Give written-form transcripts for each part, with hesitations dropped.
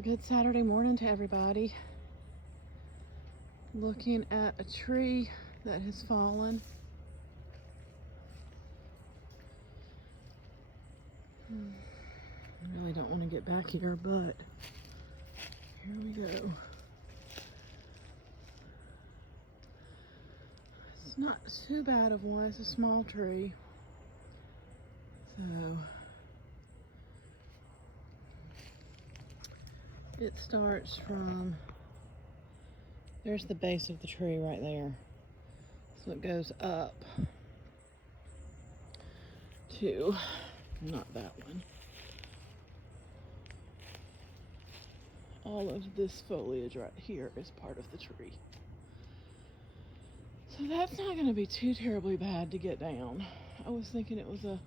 Good Saturday morning to everybody. Looking at a tree that has fallen. I really don't want to get back here, but here we go. It's not too bad of one, it's a small tree. So it starts from, there's the base of the tree right there. So it goes up to, not that one. All of this foliage right here is part of the tree. So that's not going to be too terribly bad to get down. I was thinking it was a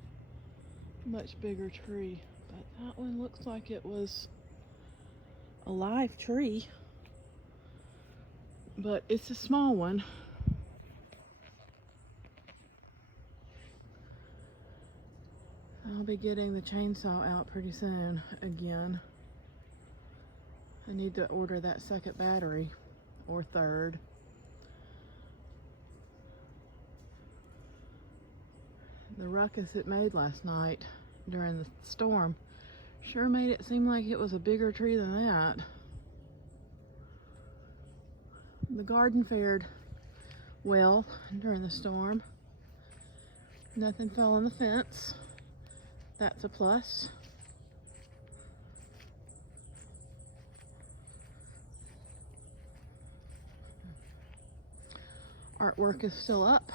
much bigger tree, but that one looks like it was a live tree, but it's a small one. I'll be getting the chainsaw out pretty soon again. I need to order that second battery, or third. The ruckus it made last night during the storm sure made it seem like it was a bigger tree than that. The garden fared well during the storm. Nothing fell on the fence. That's a plus. Artwork is still up.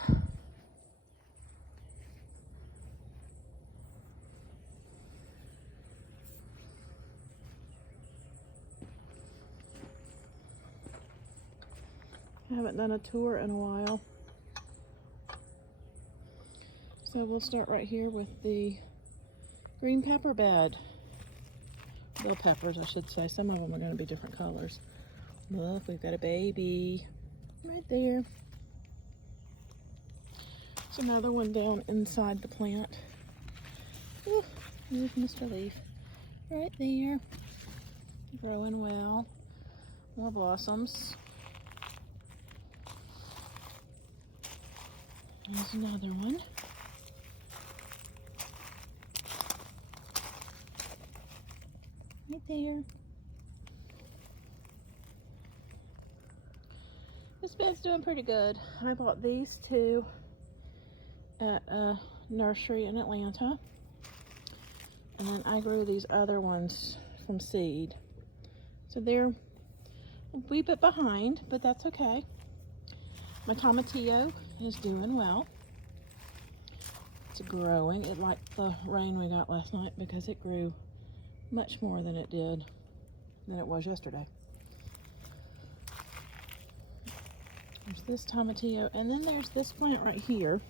I haven't done a tour in a while. So we'll start right here with the green pepper bed. Bell peppers, I should say. Some of them are going to be different colors. Look, we've got a baby right there. There's another one down inside the plant. Ooh, there's Mr. Leaf right there. Growing well. More blossoms. There's another one. Right there. This bed's doing pretty good. I bought these two at a nursery in Atlanta. And then I grew these other ones from seed. So they're a wee bit behind, but that's okay. My tomatillo is doing well. It's growing. It liked the rain we got last night because it grew much more than it was yesterday. There's this tomatillo, and then there's this plant right here.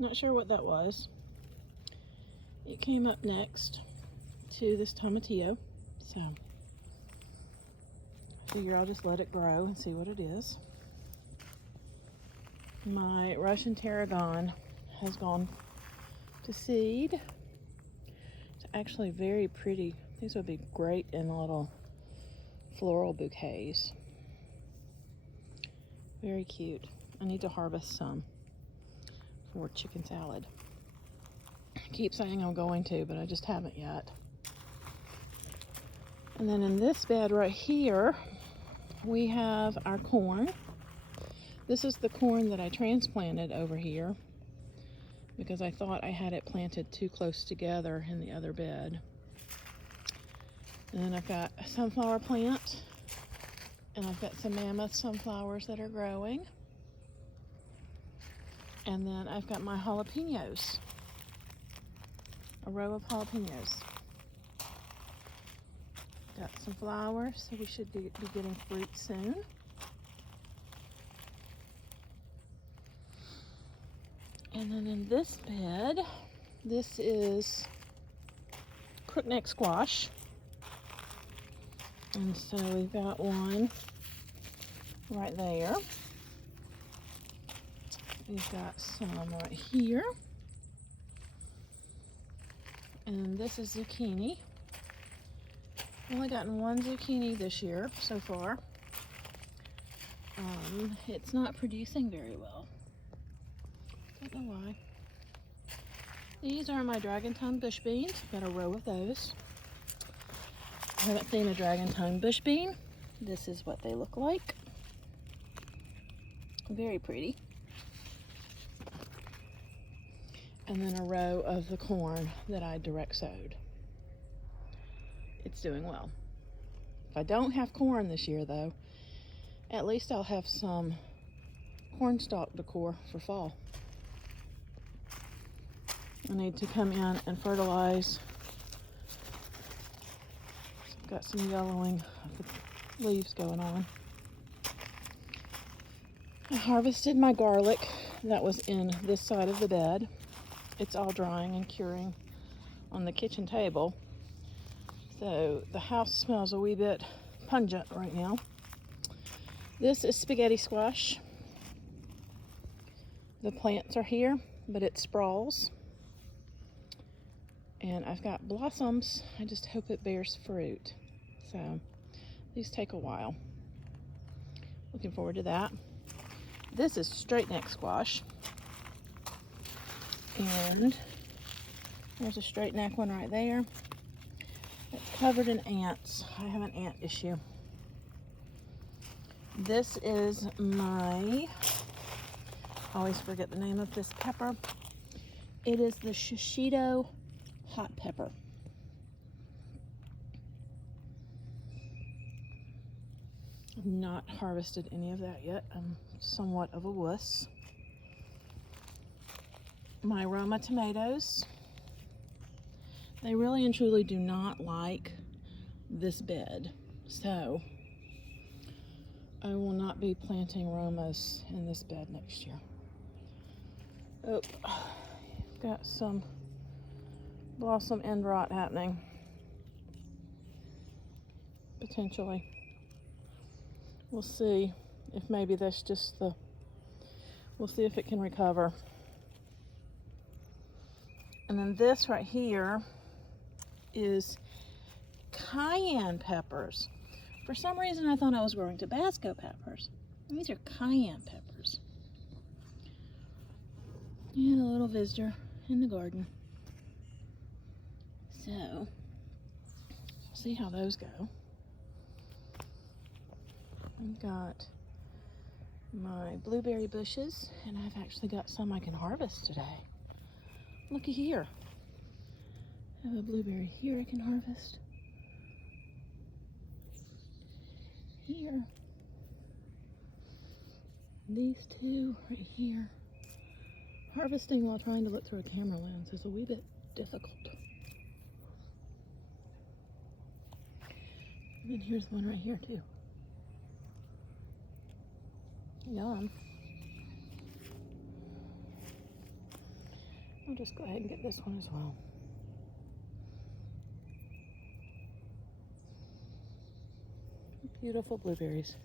Not sure what that was. It came up next to this tomatillo, so I figure I'll just let it grow and see what it is. My Russian tarragon has gone to seed. It's actually very pretty. These would be great in little floral bouquets. Very cute. I need to harvest some for chicken salad. I keep saying I'm going to, but I just haven't yet. And then in this bed right here, we have our corn. This is the corn that I transplanted over here because I thought I had it planted too close together in the other bed. And then I've got a sunflower plant, and I've got some mammoth sunflowers that are growing. And then I've got my jalapenos, a row of jalapenos. Got some flowers, so we should be getting fruit soon. And then in this bed, this is crookneck squash. And so we've got one right there. We've got some right here. And this is zucchini. Only gotten one zucchini this year so far. It's not producing very well. Don't know why. These are my dragon tongue bush beans. Got a row of those. I haven't seen a dragon tongue bush bean. This is what they look like. Very pretty. And then a row of the corn that I direct sowed. It's doing well. If I don't have corn this year though, at least I'll have some corn stalk decor for fall. I need to come in and fertilize. Got some yellowing of the leaves going on. I harvested my garlic that was in this side of the bed. It's all drying and curing on the kitchen table. So the house smells a wee bit pungent right now. This is spaghetti squash. The plants are here, but it sprawls. And I've got blossoms. I just hope it bears fruit. So these take a while. Looking forward to that. This is straight neck squash. And there's a straight neck one right there. It's covered in ants. I have an ant issue. This is my, I always forget the name of this pepper. It is the shishito hot pepper. I've not harvested any of that yet. I'm somewhat of a wuss. My Roma tomatoes. They really and truly do not like this bed. So I will not be planting Romas in this bed next year. Oh, got some blossom end rot happening. Potentially. We'll see if maybe that's just we'll see if it can recover. And then this right here is cayenne peppers. For some reason I thought I was growing Tabasco peppers. These are cayenne peppers. And a little visitor in the garden. So, we'll see how those go. I've got my blueberry bushes, and I've actually got some I can harvest today. Looky here. I have a blueberry here I can harvest. Here. These two right here. Harvesting while trying to look through a camera lens is a wee bit difficult. And then here's one right here too. Yum. I'll just go ahead and get this one as well. Beautiful blueberries.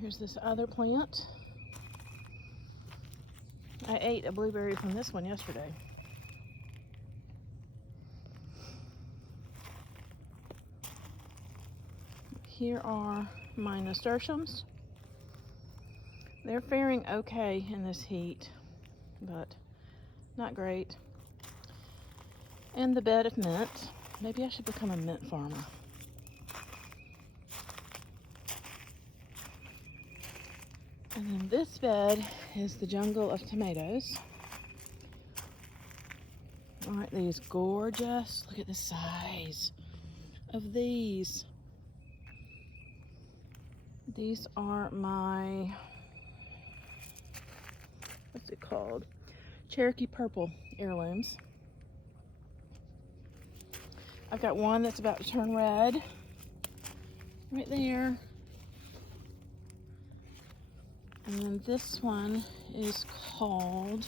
Here's this other plant. I ate a blueberry from this one yesterday. Here are my nasturtiums. They're faring okay in this heat, but not great. And the bed of mint. Maybe I should become a mint farmer. And then this bed is the jungle of tomatoes. Aren't these gorgeous? Look at the size of these. These are my, what's it called? Cherokee Purple heirlooms. I've got one that's about to turn red right there. And then this one is called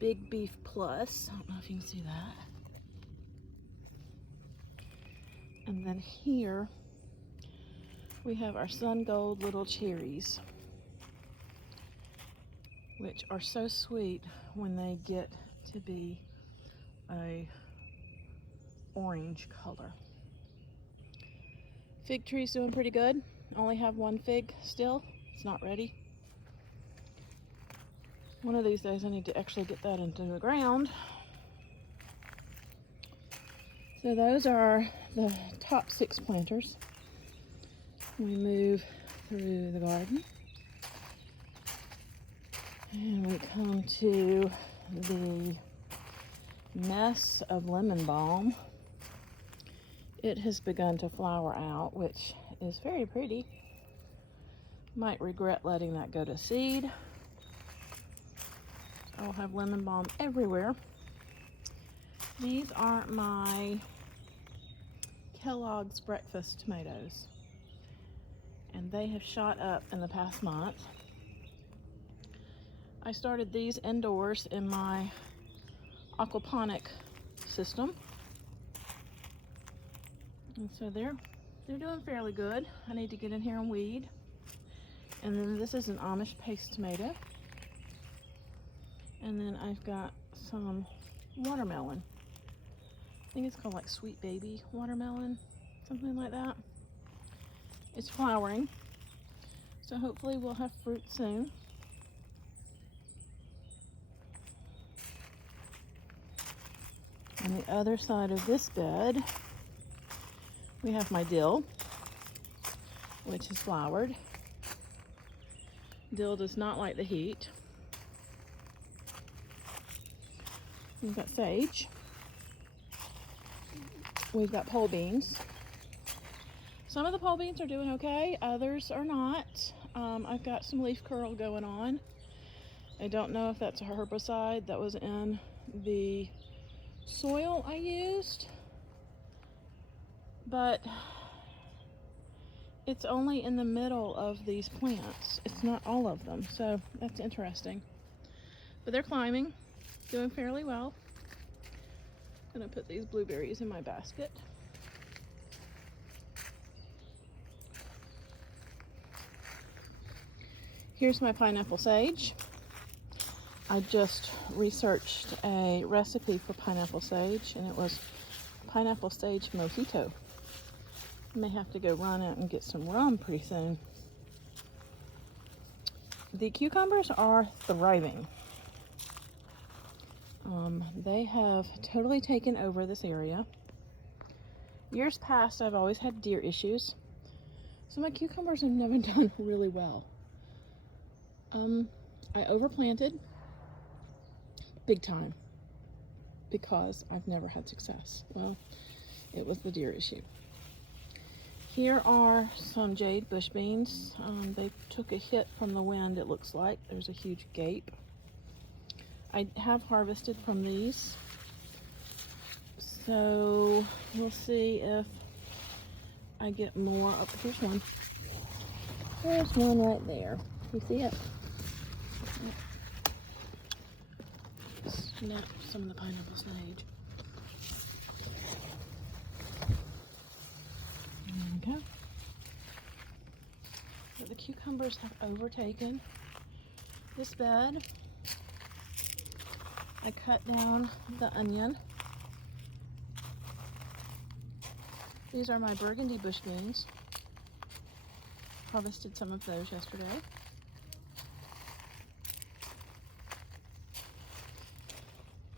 Big Beef Plus. I don't know if you can see that. And then here we have our Sun Gold little cherries, which are so sweet when they get to be a orange color. Fig tree's doing pretty good. Only have one fig still. It's not ready. One of these days I need to actually get that into the ground. So those are the top 6 planters. We move through the garden and we come to the mess of lemon balm. It has begun to flower out, which is very pretty. Might regret letting that go to seed. I'll have lemon balm everywhere. These are my Kellogg's breakfast tomatoes, and they have shot up in the past month. I started these indoors in my aquaponic system, and so they're doing fairly good. I need to get in here and weed. And then this is an Amish paste tomato, and then I've got some watermelon. I think it's called like Sweet Baby watermelon, something like that. It's flowering, so hopefully we'll have fruit soon. On the other side of this bed, we have my dill, which has flowered. Dill does not like the heat. We've got sage. We've got pole beans. Some of the pole beans are doing okay, others are not. I've got some leaf curl going on. I don't know if that's a herbicide that was in the soil I used, but it's only in the middle of these plants. It's not all of them, so that's interesting. But they're climbing, doing fairly well. I'm gonna put these blueberries in my basket. Here's my pineapple sage. I just researched a recipe for pineapple sage, and it was pineapple sage mojito. I may have to go run out and get some rum pretty soon. The cucumbers are thriving. They have totally taken over this area. Years past, I've always had deer issues, so my cucumbers have never done really well. I overplanted big time because I've never had success. Well, it was the deer issue. Here are some jade bush beans. They took a hit from the wind, it looks like. There's a huge gape. I have harvested from these, so we'll see if I get more. Oh, here's one. There's one right there. You see it? Snap some of the pineapple sage. There we go. But the cucumbers have overtaken this bed. I cut down the onion. These are my burgundy bush beans. Harvested some of those yesterday.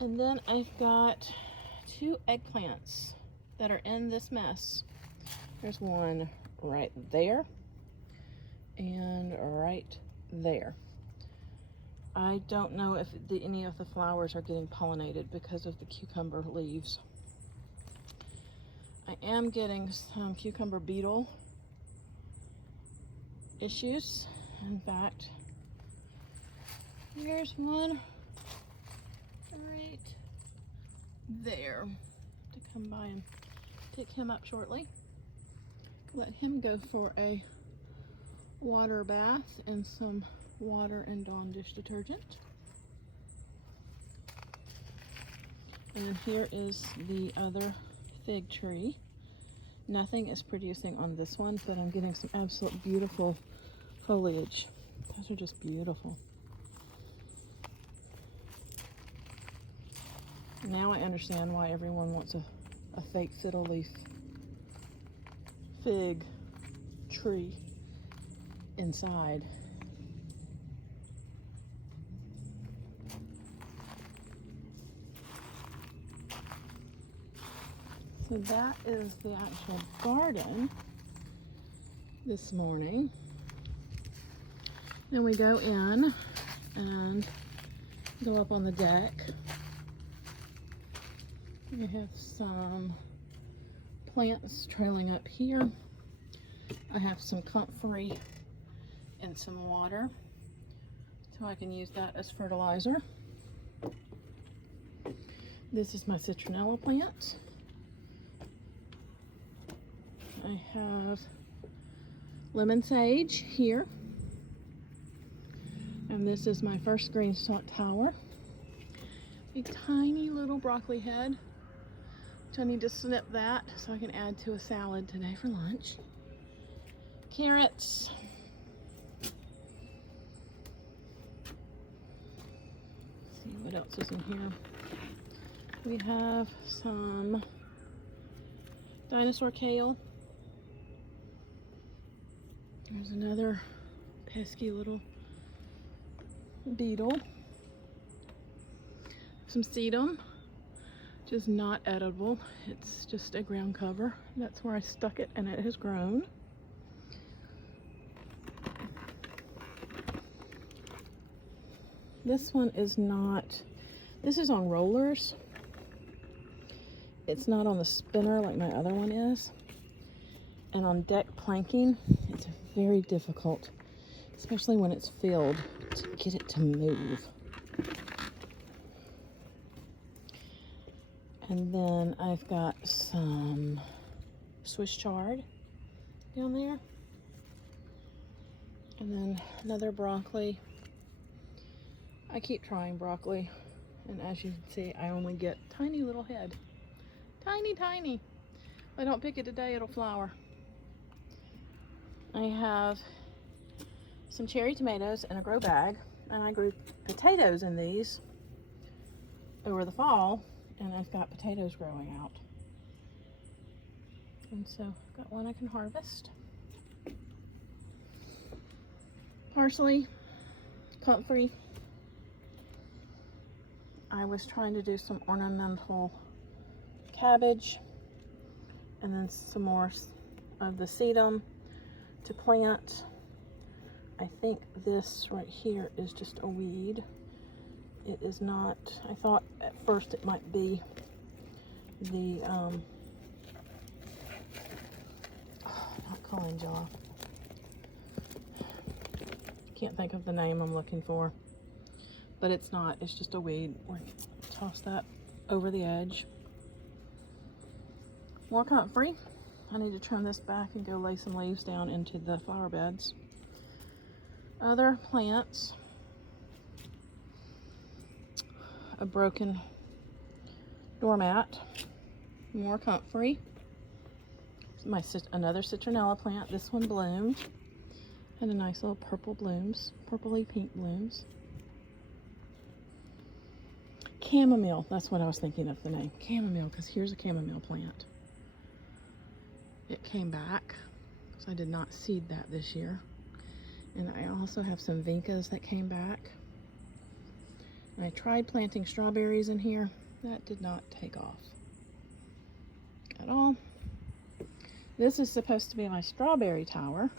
And then I've got 2 eggplants that are in this mess. There's one right there and right there. I don't know if any of the flowers are getting pollinated because of the cucumber leaves. I am getting some cucumber beetle issues. In fact, here's one right there. To come by and pick him up shortly. Let him go for a water bath in some water and Dawn dish detergent. And here is the other fig tree. Nothing is producing on this one, but I'm getting some absolute beautiful foliage. Those are just beautiful. Now I understand why everyone wants a a fake fiddle leaf fig tree inside. So that is the actual garden this morning. Then we go in and go up on the deck. We have some plants trailing up here. I have some comfrey and some water, so I can use that as fertilizer. This is my citronella plant. I have lemon sage here. And this is my first green stalk tower. A tiny little broccoli head, which I need to snip that so I can add to a salad today for lunch. Carrots. Let's see what else is in here. We have some dinosaur kale. There's another pesky little beetle. Some sedum, which is not edible. It's just a ground cover. That's where I stuck it and it has grown. This one is not, this is on rollers. It's not on the spinner like my other one is. And on deck planking, it's very difficult, especially when it's filled, to get it to move. And then I've got some Swiss chard down there. And then another broccoli. I keep trying broccoli, and as you can see, I only get tiny little head. Tiny, tiny. If I don't pick it today, it'll flower. I have some cherry tomatoes in a grow bag, and I grew potatoes in these over the fall, and I've got potatoes growing out. And so I've got one I can harvest. Parsley, comfrey. I was trying to do some ornamental cabbage, and then some more of the sedum to plant. I think this right here is just a weed. It is not. I thought at first it might be the not calendula. Can't think of the name I'm looking for, but it's not. It's just a weed. We're gonna toss that over the edge. More comfrey. I need to trim this back and go lay some leaves down into the flower beds. Other plants. A broken doormat. More comfrey. Another citronella plant. This one bloomed. And a nice little purple blooms. Purpley pink blooms. Chamomile. That's what I was thinking of the name. Chamomile, because here's a chamomile plant. It came back, so I did not seed that this year. And I also have some vincas that came back. And I tried planting strawberries in here. That did not take off at all. This is supposed to be my strawberry tower.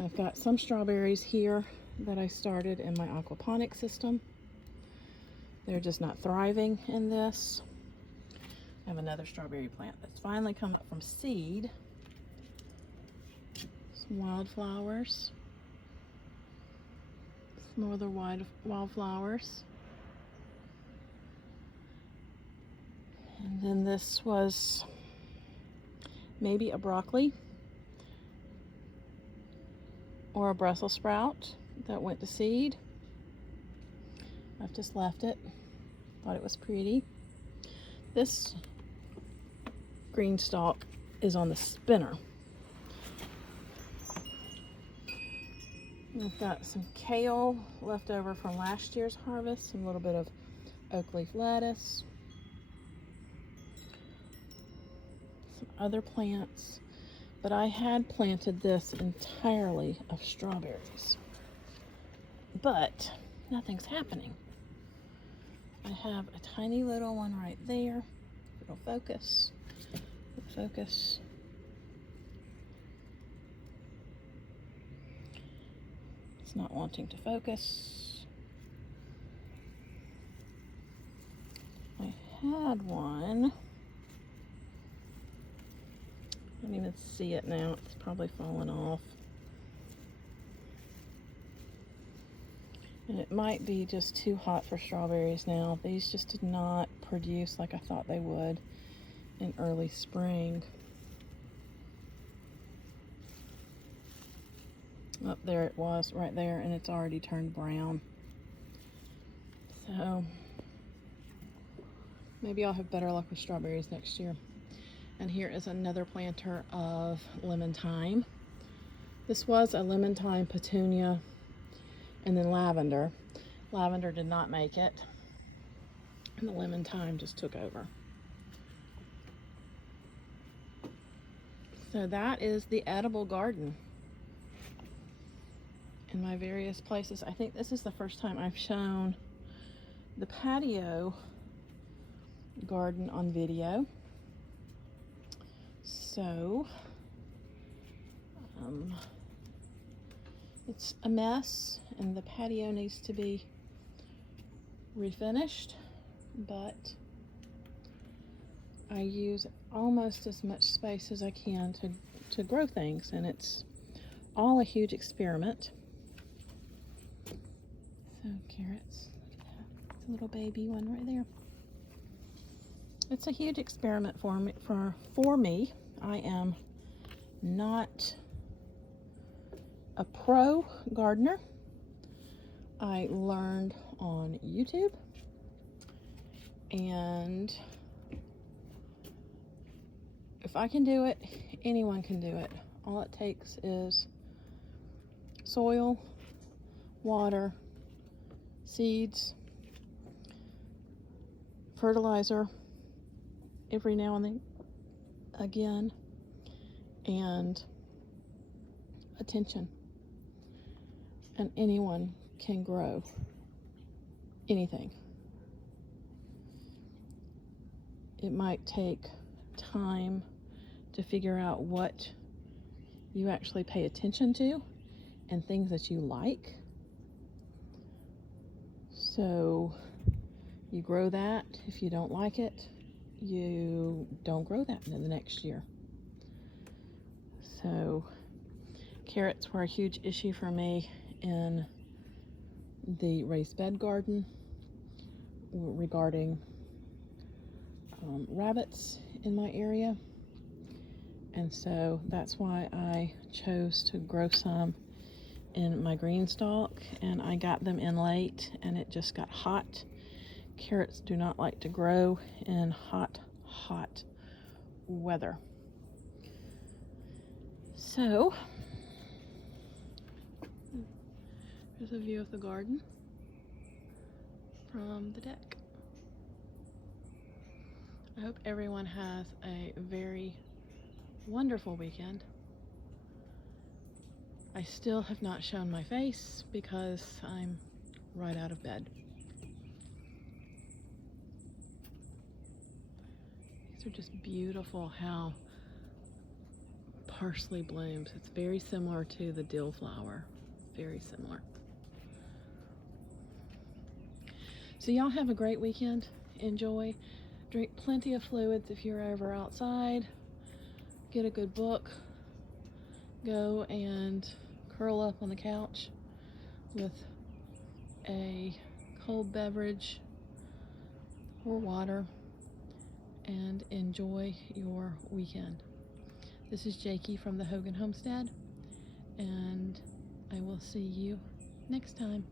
I've got some strawberries here that I started in my aquaponic system. They're just not thriving in this. I have another strawberry plant that's finally come up from seed. Some wildflowers. Some other wildflowers. And then this was maybe a broccoli or a Brussels sprout that went to seed. I've just left it. Thought it was pretty. This green stalk is on the spinner. I've got some kale left over from last year's harvest, some little bit of oak leaf lettuce. some other plants, but I had planted this entirely of strawberries, but nothing's happening. I have a tiny little one right there. It'll focus. It'll focus. It's not wanting to focus. I had one. I don't even see it now. It's probably fallen off. And it might be just too hot for strawberries now. These just did not produce like I thought they would in early spring. Oh, there it was right there, and it's already turned brown. So maybe I'll have better luck with strawberries next year. And here is another planter of lemon thyme. This was a lemon thyme petunia and then lavender. Lavender did not make it, and the lemon thyme just took over. So that is the edible garden in my various places. I think this is the first time I've shown the patio garden on video. So it's a mess, and the patio needs to be refinished, but I use almost as much space as I can to grow things, and it's all a huge experiment. So carrots, look at that. It's a little baby one right there. It's a huge experiment for me. I am not a pro gardener. I learned on YouTube, and if I can do it, anyone can do it. All it takes is soil, water, seeds, fertilizer every now and then again, and attention. And anyone can grow anything. It might take time to figure out what you actually pay attention to and things that you like. So you grow that. If you don't like it, you don't grow that in the next year. So carrots were a huge issue for me in the raised bed garden regarding rabbits in my area, and so that's why I chose to grow some in my green stalk, and I got them in late and it just got hot. Carrots do not like to grow in hot weather. So here's a view of the garden from the deck. I hope everyone has a very wonderful weekend. I still have not shown my face because I'm right out of bed. These are just beautiful how parsley blooms. It's very similar to the dill flower. Very similar. So y'all have a great weekend. Enjoy. Drink plenty of fluids if you're ever outside. Get a good book. Go and curl up on the couch with a cold beverage or water and enjoy your weekend. This is Jakey from the Hogan Homestead, and I will see you next time.